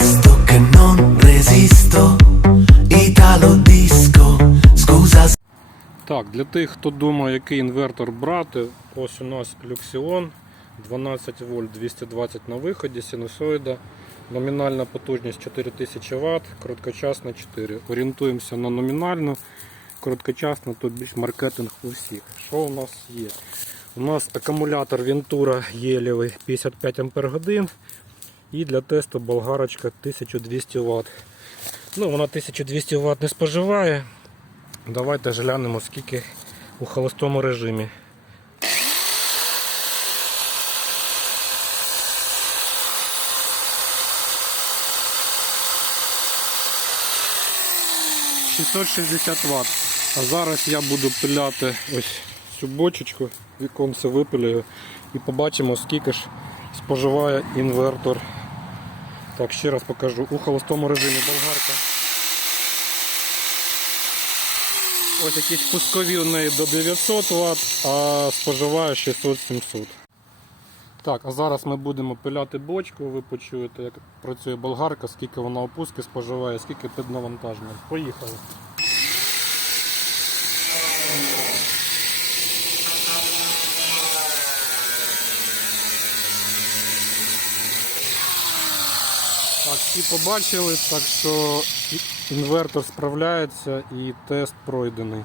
resto che non resisto. Italo disco, scusa Так, для тих, хто думає, який інвертор брати, ось у нас Люксіон 12 вольт 220 на виході, синусоїда, номінальна потужність 4000 Вт, короткочасна 4. Орієнтуємося на номінальну, короткочасну, тут більш маркетинг у всіх. Що у нас є? У нас акумулятор Ventura Єлєвий 55 Ах і для тесту болгарочка 1200 Вт. Ну, вона 1200 Вт не споживає. Давайте глянемо, скільки у холостому режимі. «660 Вт. А зараз я буду пиляти ось цю бочечку, віконце випилюю і побачимо, скільки ж споживає інвертор. Так, ще раз покажу. У холостому режимі болгарка. Ось якісь пускові у неї до 900 Вт, а споживає 600-700. Так, а зараз ми будемо пиляти бочку, ви почуєте, як працює болгарка, скільки вона опуски споживає, скільки під навантаженням. Поїхали. Так, всі побачили, так що інвертор справляється і тест пройдений.